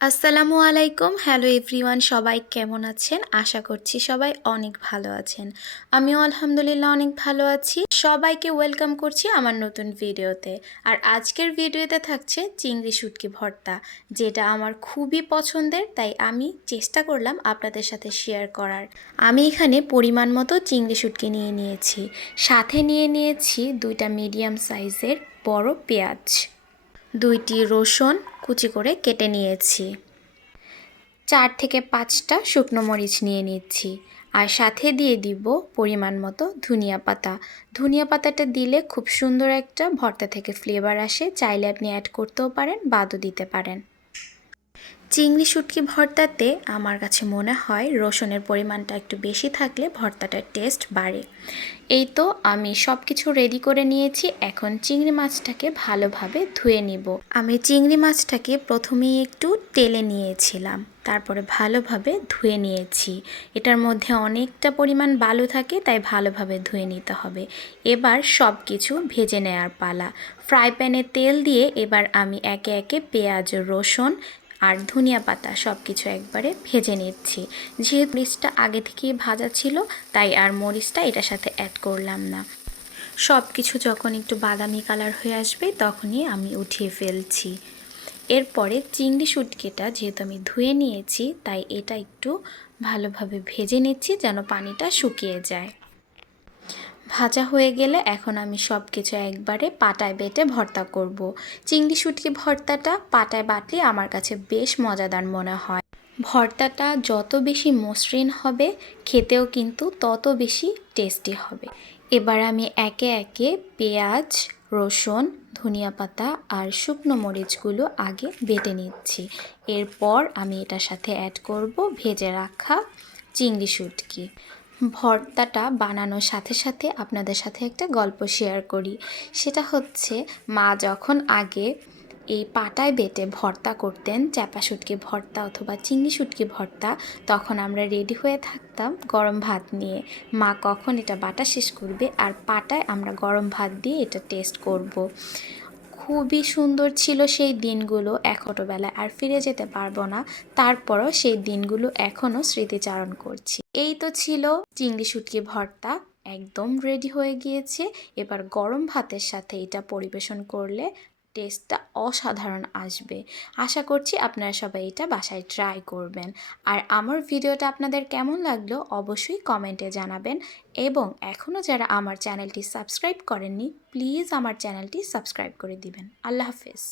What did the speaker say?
আসসালামু আলাইকুম। Hello everyone, সবাই কেমন আছেন? আশা করছি সবাই অনেক ভালো আছেন। আমিও আলহামদুলিল্লাহ অনেক ভালো আছি। সবাইকে ওয়েলকাম করছি আমার নতুন ভিডিওতে। আর আজকের ভিডিওতে থাকছে চিংড়ি শুটকি ভর্তা, যেটা আমার খুবই পছন্দের, তাই আমি চেষ্টা করলাম আপনাদের সাথে শেয়ার করার। আমি এখানে পরিমাণ মতো চিংড়ি শুটকি নিয়ে নিয়েছি। সাথে নিয়ে নিয়েছি দুইটা মিডিয়াম সাইজের বড় পেঁয়াজ, দুইটি রসুন কুচি করে কেটে নিয়েছি। চার থেকে পাঁচটা শুকনো মরিচ নিয়ে নিচ্ছি আর সাথে দিয়ে দিব পরিমাণ মতো ধনিয়া পাতা। ধনিয়া পাতাটা দিলে খুব সুন্দর একটা ভর্তা থেকে ফ্লেভার আসে, চাইলে আপনি অ্যাড করতেও পারেন, বাদও দিতে পারেন। চিংড়ি শুটকি ভর্তাতে আমার কাছে মনে হয় রসুনের পরিমাণটা একটু বেশি থাকলে ভর্তাটার টেস্ট বাড়ে। এই তো আমি সব কিছু রেডি করে নিয়েছি, এখন চিংড়ি মাছটাকে ভালোভাবে ধুয়ে নিব। আমি চিংড়ি মাছটাকে প্রথমেই একটু তেলে নিয়েছিলাম, তারপরে ভালোভাবে ধুয়ে নিয়েছি। এটার মধ্যে অনেকটা পরিমাণ বালু থাকে, তাই ভালোভাবে ধুয়ে নিতে হবে। এবার সব কিছু ভেজে নেওয়ার পালা। ফ্রাই প্যানে তেল দিয়ে এবার আমি একে একে পেঁয়াজ, রসুন আর ধনিয়া পাতা সব কিছু একবারে ভেজে নিচ্ছি। যেহেতু মরিচটা আগে থেকেই ভাজা ছিল, তাই আর মরিচটা এটার সাথে অ্যাড করলাম না। সব কিছু যখন একটু বাদামি কালার হয়ে আসবে, তখনই আমি উঠিয়ে ফেলছি। এরপরে চিংড়ি শুটকিটা যেহেতু আমি ধুয়ে নিয়েছি, তাই এটা একটু ভালোভাবে ভেজে নিচ্ছি যেন পানিটা শুকিয়ে যায়। ভাজা হয়ে গেলে এখন আমি সব কিছু একবারে পাটায় বেটে ভর্তা করব। চিংড়ি শুটকি ভর্তাটা পাটায় বাটলে আমার কাছে বেশ মজাদার মনে হয়। ভর্তাটা যত বেশি মসৃণ হবে, খেতেও কিন্তু তত বেশি টেস্টি হবে। এবার আমি একে একে পেঁয়াজ, রসুন, ধনিয়া পাতা আর শুকনো মরিচগুলো আগে বেটে নিচ্ছি। এরপর আমি এটার সাথে অ্যাড করব ভেজে রাখা চিংড়ি শুটকি। ভর্তাটা বানানোর সাথে সাথে আপনাদের সাথে একটা গল্প শেয়ার করি সেটা হচ্ছে, মা যখন আগে এই পাটায় বেটে ভর্তা করতেন, চ্যাপা শুটকি ভর্তা অথবা চিংড়ি শুটকি ভর্তা, তখন আমরা রেডি হয়ে থাকতাম গরম ভাত নিয়ে মা কখন এটা বাটা শেষ করবে, আর পাটায় আমরা গরম ভাত দিয়ে এটা টেস্ট করব। খুবই সুন্দর ছিল সেই দিনগুলো এখনবেলা আর ফিরে যেতে পারব না। তারপরও সেই দিনগুলো এখনও স্মৃতিচারণ করছি। এই তো ছিল চিংড়ি শুটকি ভর্তা, একদম রেডি হয়ে গিয়েছে। এবার গরম ভাতের সাথে এটা পরিবেশন করলে টেস্টটা অসাধারণ আসবে। আশা করছি আপনারা সবাই এটা বাসায় ট্রাই করবেন। আর আমার ভিডিওটা আপনাদের কেমন লাগল অবশ্যই কমেন্টে জানাবেন। এবং এখনও যারা আমার চ্যানেলটি সাবস্ক্রাইব করেননি প্লিজ আমার চ্যানেলটি সাবস্ক্রাইব করে দিবেন। আল্লাহ হাফেজ।